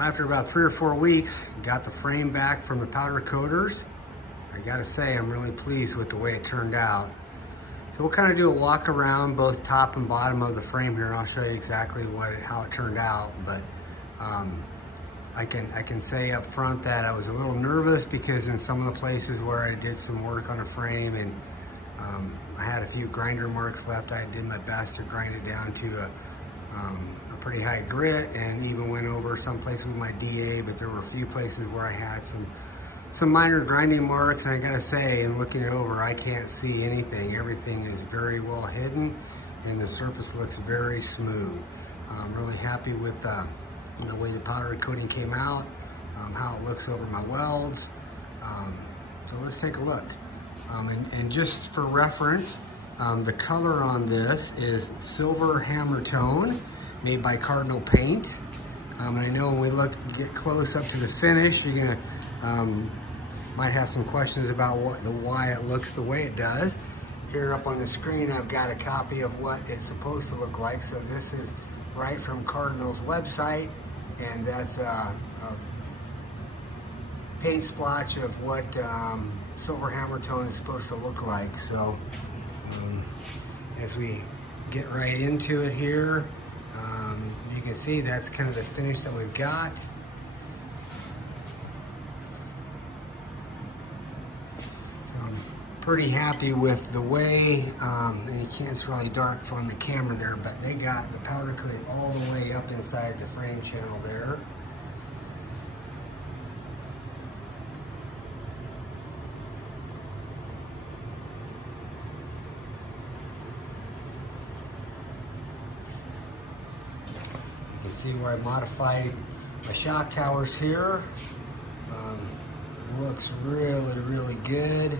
Well, after about 3 or 4 weeks, got the frame back from the powder coaters. I gotta say, I'm really pleased with the way it turned out. So we'll kind of do a walk around both top and bottom of the frame here. I'll show you exactly how it turned out. But I can say up front that I was a little nervous because in some of the places where I did some work on a frame and I had a few grinder marks left, I did my best to grind it down to a pretty high grit, and even went over some places with my DA, but there were a few places where I had some minor grinding marks, and I gotta say, in looking it over, I can't see anything. Everything is very well hidden, and the surface looks very smooth. I'm really happy with the way the powder coating came out, how it looks over my welds. So let's take a look. And just for reference, the color on this is silver hammer tone, made by Cardinal Paint. And I know when we get close up to the finish, you're gonna might have some questions about why it looks the way it does. Here up on the screen, I've got a copy of what it's supposed to look like. So this is right from Cardinal's website, and that's a paint splotch of what silver hammer tone is supposed to look like. So as we get right into it here, you can see that's kind of the finish that we've got. So I'm pretty happy with the way, and it's really dark from the camera there, but they got the powder coating all the way up inside the frame channel there. You can see where I modified my shock towers here. Looks really, really good.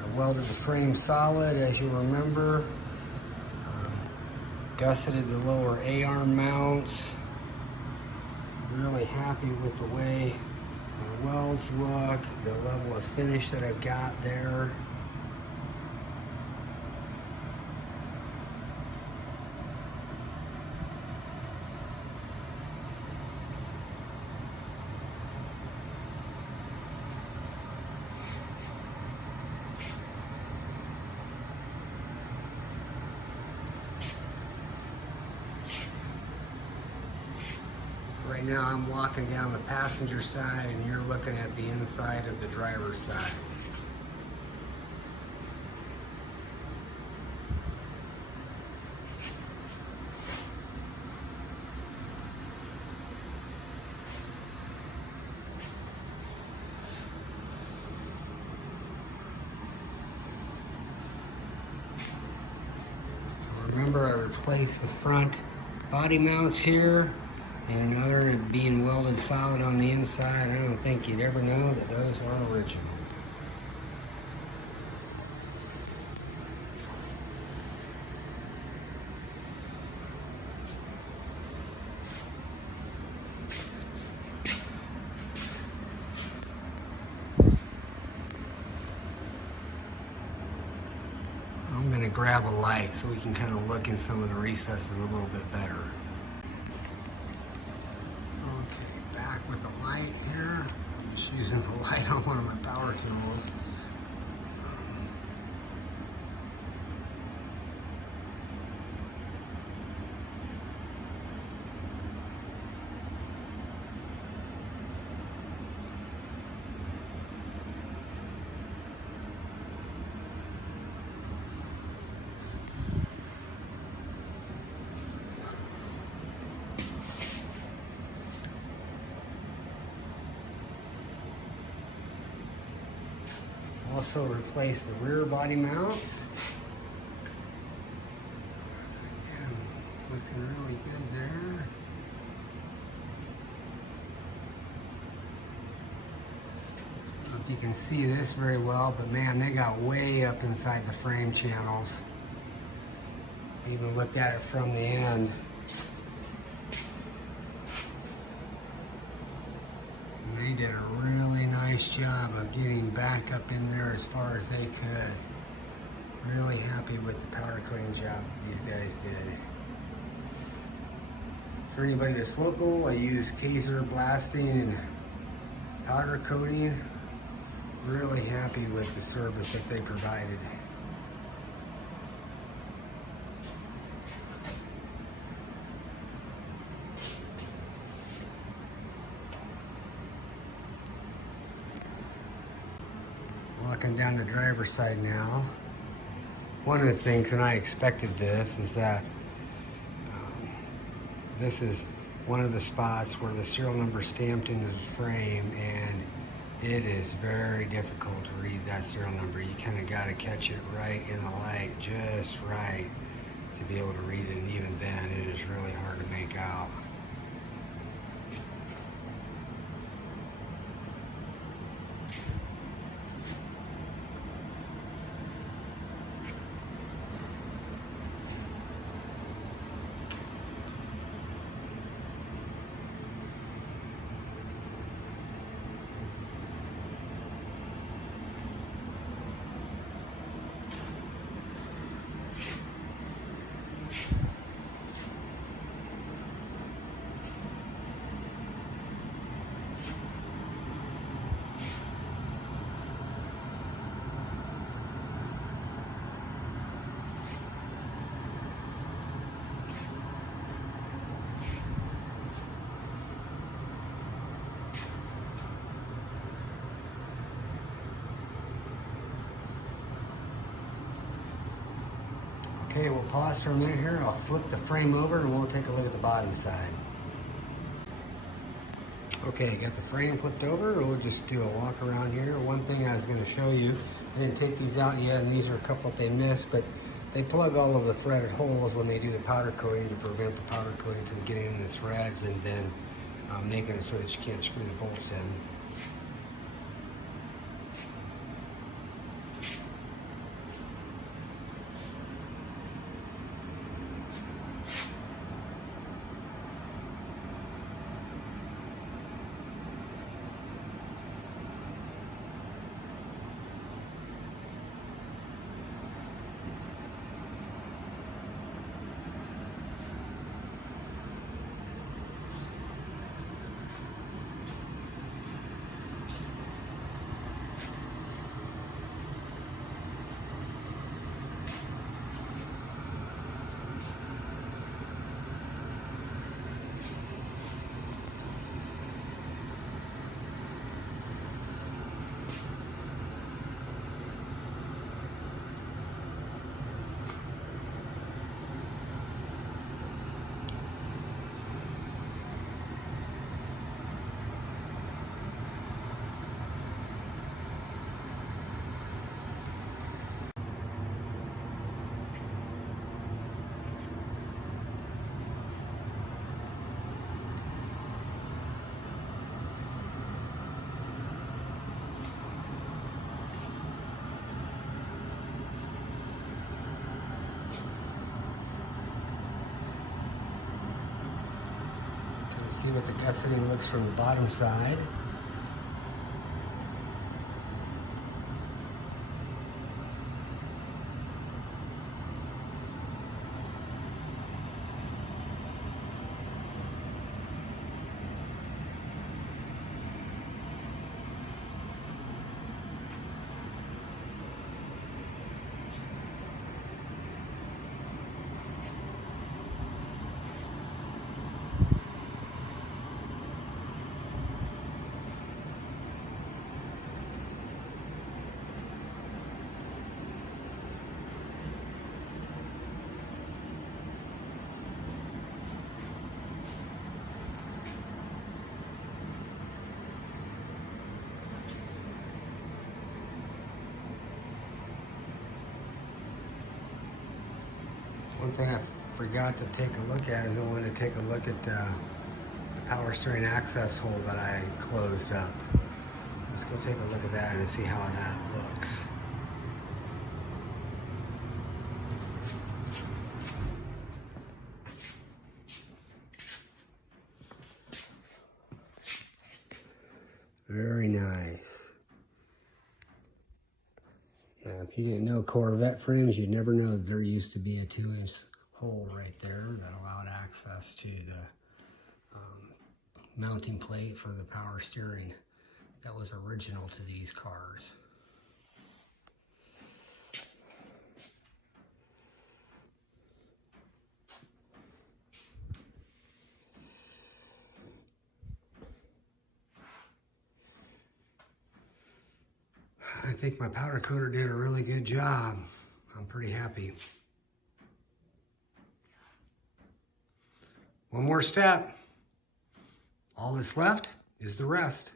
I welded the frame solid, as you remember. Gusseted the lower A-arm mounts. Really happy with the way my welds look, the level of finish that I've got there. Right now I'm walking down the passenger side and you're looking at the inside of the driver's side. So remember, I replaced the front body mounts here. And other than it being welded solid on the inside, I don't think you'd ever know that those are original. I'm going to grab a light so we can kind of look in some of the recesses a little bit better. With the light here, I'm just using the light on one of my power tools. Also replace the rear body mounts. Again, looking really good there. I don't know if you can see this very well, but man, they got way up inside the frame channels. Even look at it from the end. They did a really nice job of getting back up in there as far as they could. Really happy with the powder coating job these guys did. For anybody that's local, I use Kaiser blasting and powder coating. Really happy with the service that they provided. Walking down the driver's side now. One of the things, and I expected this, is that this is one of the spots where the serial number is stamped into the frame, and it is very difficult to read that serial number. You kind of got to catch it right in the light, just right, to be able to read it, and even then it is really hard to make out. Okay, we'll pause for a minute here. I'll flip the frame over and we'll take a look at the bottom side. Okay, got the frame flipped over. We'll just do a walk around here. One thing I was going to show you, I didn't take these out yet, and these are a couple that they missed, but they plug all of the threaded holes when they do the powder coating to prevent the powder coating from getting in the threads and then making it so that you can't screw the bolts in. See what the gusseting looks from the bottom side. One thing I forgot to take a look at is I want to take a look at the power steering access hole that I closed up. Let's go take a look at that and see how that looks. Very nice. Yeah, if you didn't know Corvette frames, you'd never know that there used to be a 2-inch hole right there that allowed access to the mounting plate for the power steering that was original to these cars. I think my powder coater did a really good job. I'm pretty happy. One more step. All that's left is the rest.